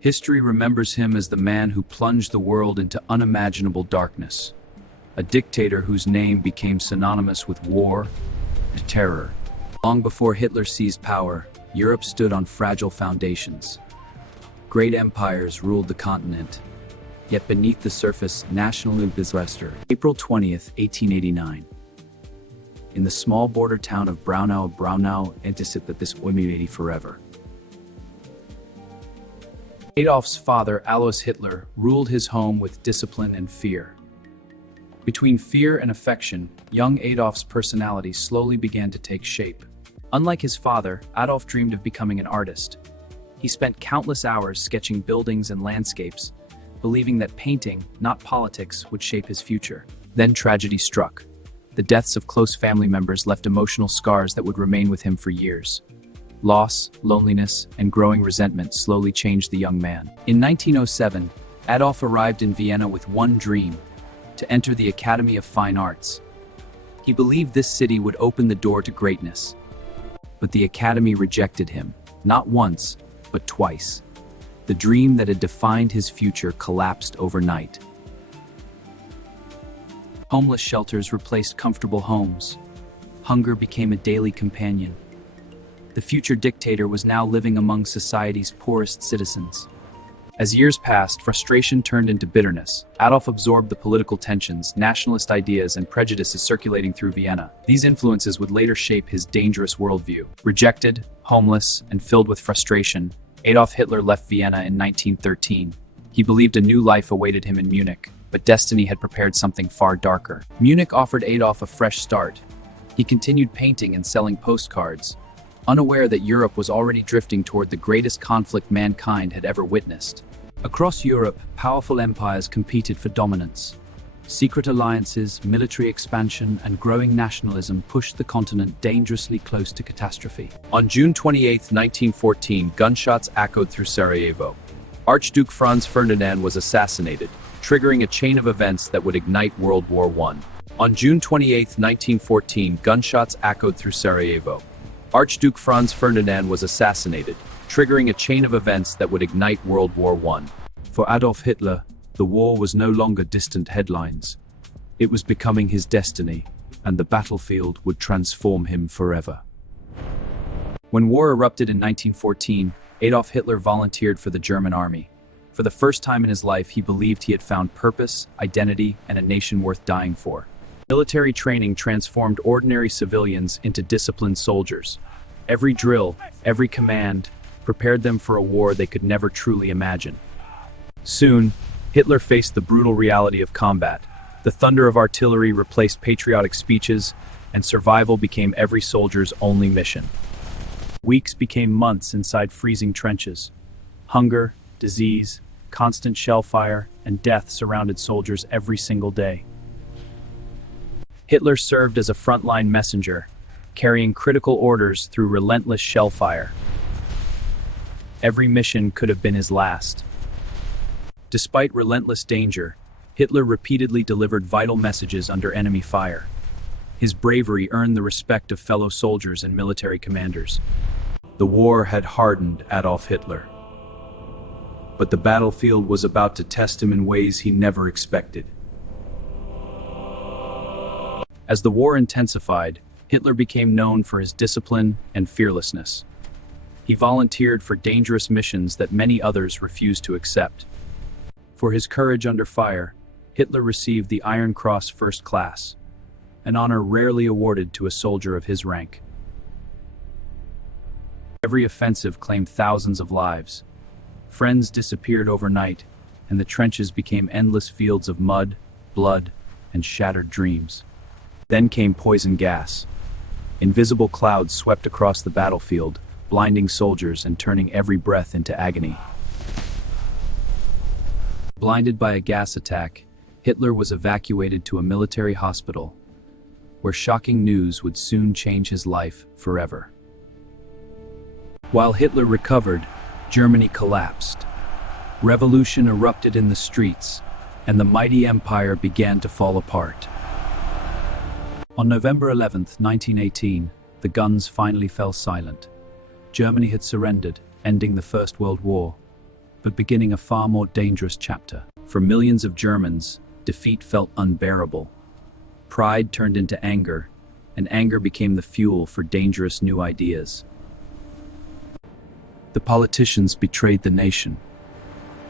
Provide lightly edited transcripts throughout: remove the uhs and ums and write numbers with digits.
History remembers him as the man who plunged the world into unimaginable darkness, a dictator whose name became synonymous with war and terror. Long before Hitler seized power, Europe stood on fragile foundations. Great empires ruled the continent, yet beneath the surface, nationalism disaster. April 20th, 1889. In the small border town of Braunau anticipate this immunity forever. Adolf's father, Adolf Hitler, ruled his home with discipline and fear. Between fear and affection, young Adolf's personality slowly began to take shape. Unlike his father, Adolf dreamed of becoming an artist. He spent countless hours sketching buildings and landscapes, believing that painting, not politics, would shape his future. Then tragedy struck. The deaths of close family members left emotional scars that would remain with him for years. Loss, loneliness, and growing resentment slowly changed the young man. In 1907, Adolf arrived in Vienna with one dream: to enter the Academy of Fine Arts. He believed this city would open the door to greatness. But the Academy rejected him, not once, but twice. The dream that had defined his future collapsed overnight. Homeless shelters replaced comfortable homes. Hunger became a daily companion. The future dictator was now living among society's poorest citizens. As years passed, frustration turned into bitterness. Adolf absorbed the political tensions, nationalist ideas, and prejudices circulating through Vienna. These influences would later shape his dangerous worldview. Rejected, homeless, and filled with frustration, Adolf Hitler left Vienna in 1913. He believed a new life awaited him in Munich, but destiny had prepared something far darker. Munich offered Adolf a fresh start. He continued painting and selling postcards, unaware that Europe was already drifting toward the greatest conflict mankind had ever witnessed. Across Europe, powerful empires competed for dominance. Secret alliances, military expansion, and growing nationalism pushed the continent dangerously close to catastrophe. On June 28, 1914, gunshots echoed through Sarajevo. Archduke Franz Ferdinand was assassinated, triggering a chain of events that would ignite World War I. On June 28, 1914, gunshots echoed through Sarajevo. Archduke Franz Ferdinand was assassinated, triggering a chain of events that would ignite World War I. For Adolf Hitler, the war was no longer distant headlines. It was becoming his destiny, and the battlefield would transform him forever. When war erupted in 1914, Adolf Hitler volunteered for the German army. For the first time in his life, he believed he had found purpose, identity, and a nation worth dying for. Military training transformed ordinary civilians into disciplined soldiers. Every drill, every command, prepared them for a war they could never truly imagine. Soon, Hitler faced the brutal reality of combat. The thunder of artillery replaced patriotic speeches, and survival became every soldier's only mission. Weeks became months inside freezing trenches. Hunger, disease, constant shell fire, and death surrounded soldiers every single day. Hitler served as a frontline messenger, carrying critical orders through relentless shell fire. Every mission could have been his last. Despite relentless danger, Hitler repeatedly delivered vital messages under enemy fire. His bravery earned the respect of fellow soldiers and military commanders. The war had hardened Adolf Hitler, but the battlefield was about to test him in ways he never expected. As the war intensified, Hitler became known for his discipline and fearlessness. He volunteered for dangerous missions that many others refused to accept. For his courage under fire, Hitler received the Iron Cross First Class, an honor rarely awarded to a soldier of his rank. Every offensive claimed thousands of lives. Friends disappeared overnight, and the trenches became endless fields of mud, blood, and shattered dreams. Then came poison gas. Invisible clouds swept across the battlefield, blinding soldiers and turning every breath into agony. Blinded by a gas attack, Hitler was evacuated to a military hospital, where shocking news would soon change his life forever. While Hitler recovered, Germany collapsed. Revolution erupted in the streets, and the mighty empire began to fall apart. On November 11, 1918, the guns finally fell silent. Germany had surrendered, ending the First World War. but beginning a far more dangerous chapter. For millions of Germans, defeat felt unbearable. Pride turned into anger, and anger became the fuel for dangerous new ideas. The politicians betrayed the nation.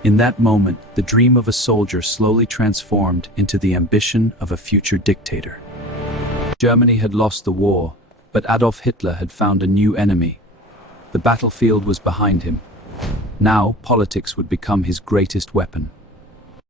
In that moment, the dream of a soldier slowly transformed into the ambition of a future dictator. Germany had lost the war, but Adolf Hitler had found a new enemy. The battlefield was behind him. Now, politics would become his greatest weapon.